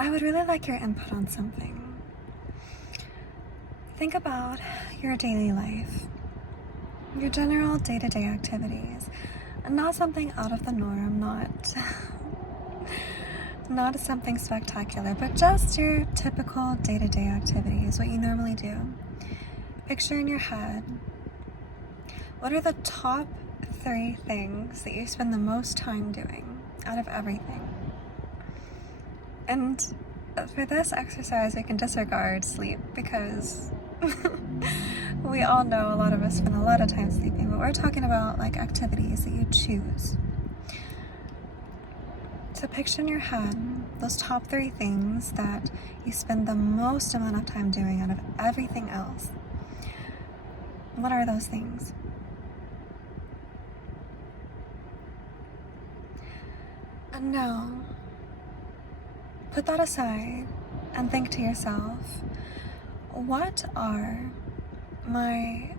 I would really like your input on something. Think about your daily life, your general day-to-day activities, and not something out of the norm, not something spectacular, but just your typical day-to-day activities, what you normally do. Picture in your head, what are the top 3 things that you spend the most time doing out of everything? And for this exercise, we can disregard sleep because we all know a lot of us spend a lot of time sleeping, but we're talking about like activities that you choose. So picture in your head those top 3 things that you spend the most amount of time doing out of everything else. What are those things? And now, put that aside and think to yourself, what are my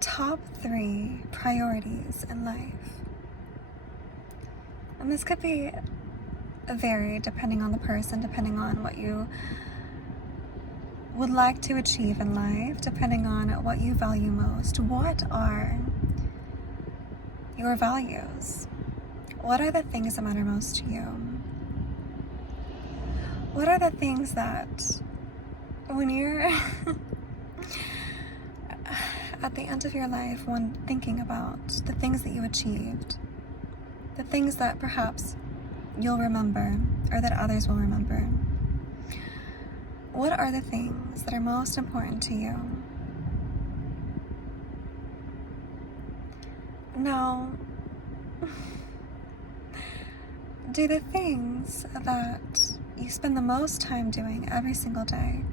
top 3 priorities in life? And this could be varied depending on the person, depending on what you would like to achieve in life, depending on what you value most. What are your values? What are the things that matter most to you? What are the things that when you're at the end of your life, when thinking about the things that you achieved, the things that perhaps you'll remember or that others will remember, what are the things that are most important to you? Now, do the things that you spend the most time doing every single day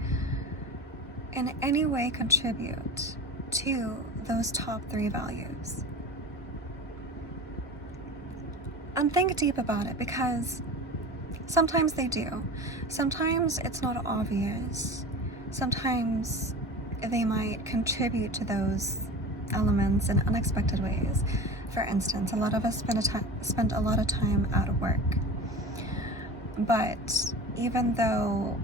in any way contribute to those top 3 values? And think deep about it, because sometimes they do. Sometimes it's not obvious. Sometimes they might contribute to those elements in unexpected ways. For instance, a lot of us spend a lot of time at work. But even though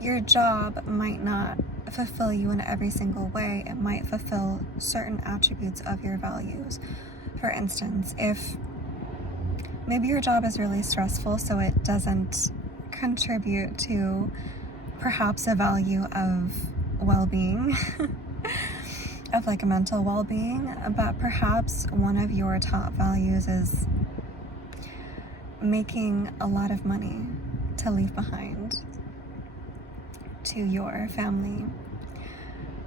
your job might not fulfill you in every single way, it might fulfill certain attributes of your values. For instance, if maybe your job is really stressful, so it doesn't contribute to perhaps a value of well-being, of like a mental well-being, but perhaps one of your top values is making a lot of money to leave behind to your family.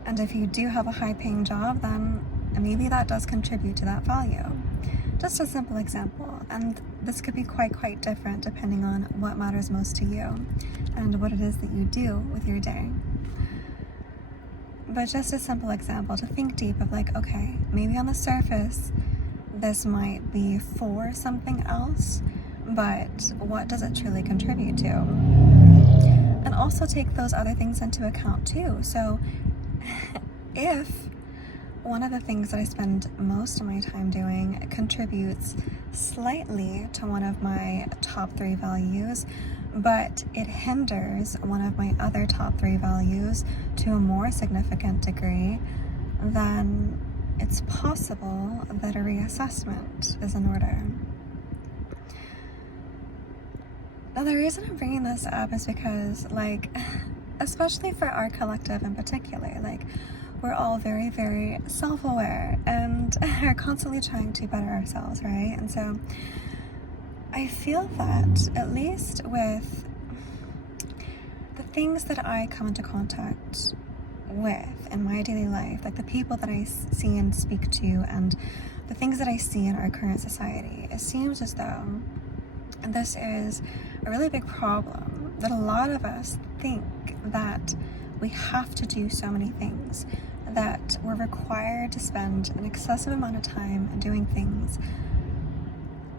And if you do have a high-paying job, then maybe that does contribute to that value. Just a simple example, and this could be quite different depending on what matters most to you and what it is that you do with your day. But just a simple example to think deep of like, okay, maybe on the surface this might be for something else, but what does it truly contribute to? And also take those other things into account too. So if one of the things that I spend most of my time doing contributes slightly to one of my top 3 values, but it hinders one of my other top 3 values to a more significant degree, then it's possible that a reassessment is in order. Now, the reason I'm bringing this up is because, like, especially for our collective in particular, like, we're all very self-aware and are constantly trying to better ourselves, right? And so I feel that, at least with the things that I come into contact with in my daily life, like the people that I see and speak to and the things that I see in our current society, it seems as though this is a really big problem, that a lot of us think that we have to do so many things, that we're required to spend an excessive amount of time doing things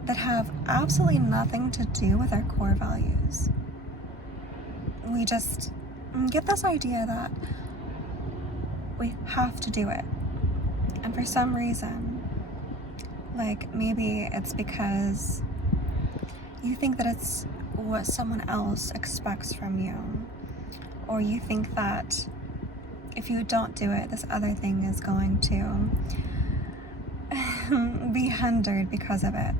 that have absolutely nothing to do with our core values. We just get this idea that we have to do it. And for some reason, like maybe it's because you think that it's what someone else expects from you, or you think that if you don't do it, this other thing is going to be hindered because of it.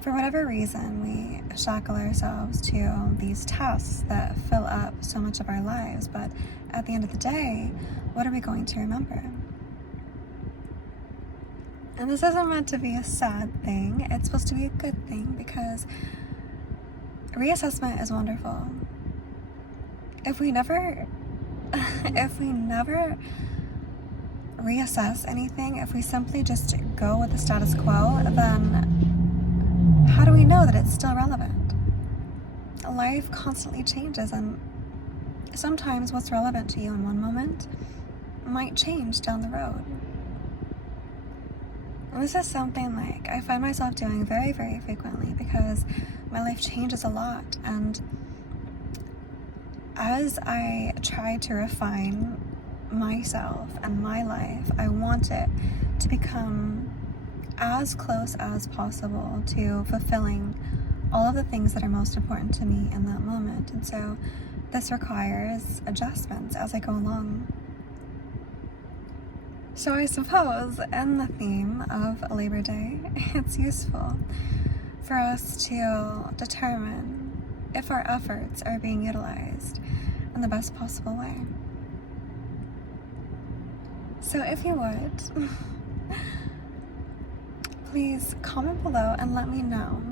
For whatever reason, we shackle ourselves to these tasks that fill up so much of our lives, but at the end of the day, what are we going to remember? And this isn't meant to be a sad thing, it's supposed to be a good thing, because reassessment is wonderful. If we never reassess anything, if we simply just go with the status quo, then how do we know that it's still relevant? Life constantly changes, and sometimes what's relevant to you in one moment might change down the road. And this is something like I find myself doing very, very frequently because my life changes a lot, and as I try to refine myself and my life, I want it to become as close as possible to fulfilling all of the things that are most important to me in that moment. And so this requires adjustments as I go along. So I suppose in the theme of Labor Day, it's useful for us to determine if our efforts are being utilized in the best possible way. So if you would, please comment below and let me know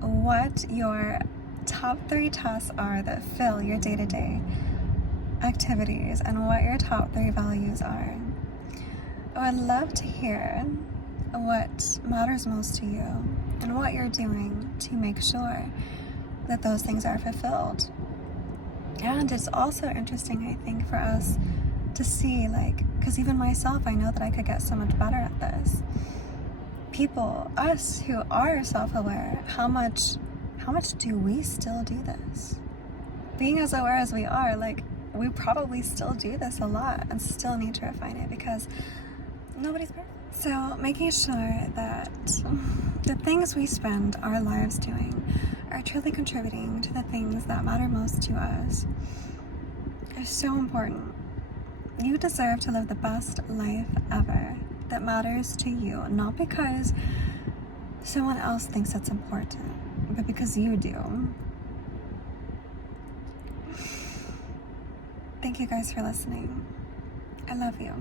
what your top 3 tasks are that fill your day-to-day activities and what your top 3 values are. I would love to hear what matters most to you and what you're doing to make sure that those things are fulfilled. And it's also interesting, I think, for us to see, because even myself, I know that I could get so much better at this. People, us who are self-aware, how much do we still do this? Being as aware as we are, we probably still do this a lot and still need to refine it because nobody's perfect. So making sure that the things we spend our lives doing are truly contributing to the things that matter most to us is so important. You deserve to live the best life ever that matters to you, not because someone else thinks it's important, but because you do. Thank you guys for listening. I love you.